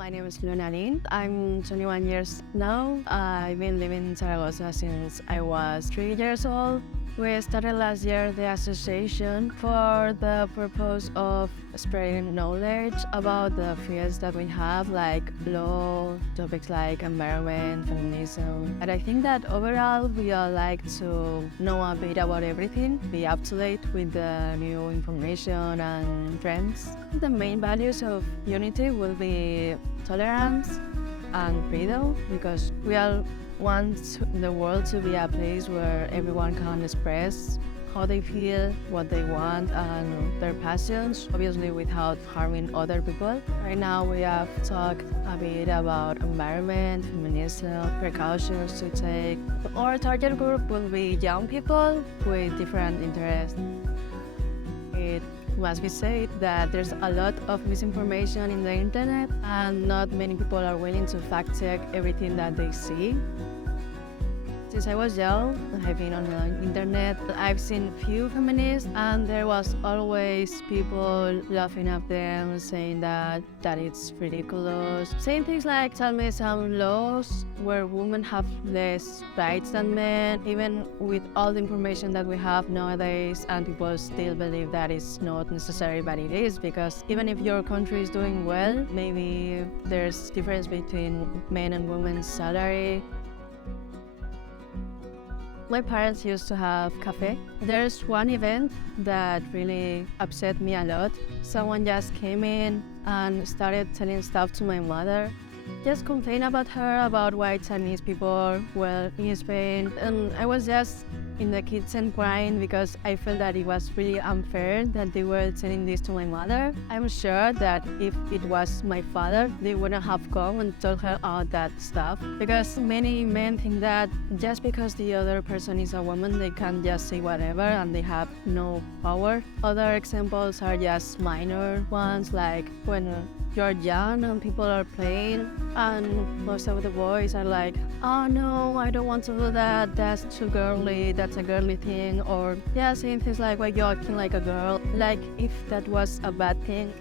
My name is Luna Lin. I'm 21 years now. I've been living in Zaragoza since I was 3 years old. We started last year the association for the purpose of spreading knowledge about the fields that we have, like law, topics like environment, feminism. And I think that overall we all like to know a bit about everything, be up to date with the new information and trends. The main values of unity will be tolerance and freedom, because we all want the world to be a place where everyone can express how they feel, what they want, and their passions, obviously without harming other people. Right now we have talked a bit about environment, feminism, precautions to take. Our target group will be young people with different interests. It must be said that there's a lot of misinformation in the internet, and not many people are willing to fact check everything that they see. Since I was young, I've been on the internet. I've seen few feminists, and there was always people laughing at them, saying that it's ridiculous. Saying things like, tell me some laws where women have less rights than men, even with all the information that we have nowadays, and people still believe that it's not necessary, but it is, because even if your country is doing well, maybe there's difference between men and women's salary. My parents used to have cafe. There's one event that really upset me a lot. Someone just came in and started telling stuff to my mother. Just complain about her, about why Chinese people were in Spain. And I was just in the kitchen crying because I felt that it was really unfair that they were telling this to my mother. I'm sure that if it was my father, they wouldn't have come and told her all that stuff. Because many men think that just because the other person is a woman, they can just say whatever and they have no power. Other examples are just minor ones, like when you're young and people are playing and most of the boys are like, oh no, I don't want to do that, that's too girly, that's a girly thing, or yeah, saying things like, why you're acting like a girl, like if that was a bad thing.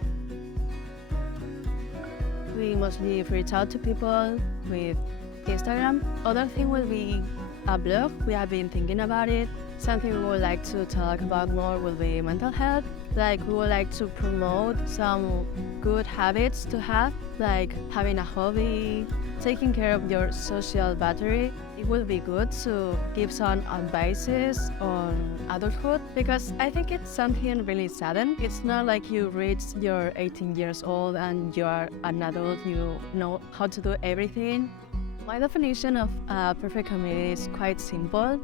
We mostly reach out to people with Instagram. Other thing will be a blog. We have been thinking about it. Something we would like to talk about more will be mental health. Like, we would like to promote some good habits to have, like having a hobby, taking care of your social battery. It would be good to give some advices on adulthood, because I think it's something really sudden. It's not like you reach your 18 years old and you are an adult, you know how to do everything. My definition of a perfect community is quite simple.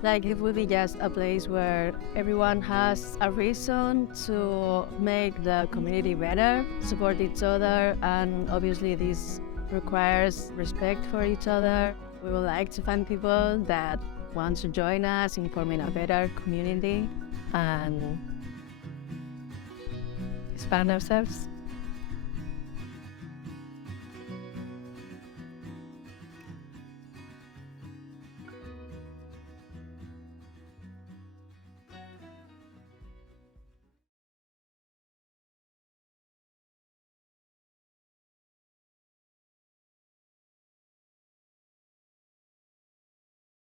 Like, it would be just a place where everyone has a reason to make the community better, support each other, and obviously this requires respect for each other. We would like to find people that want to join us in forming a better community and expand ourselves.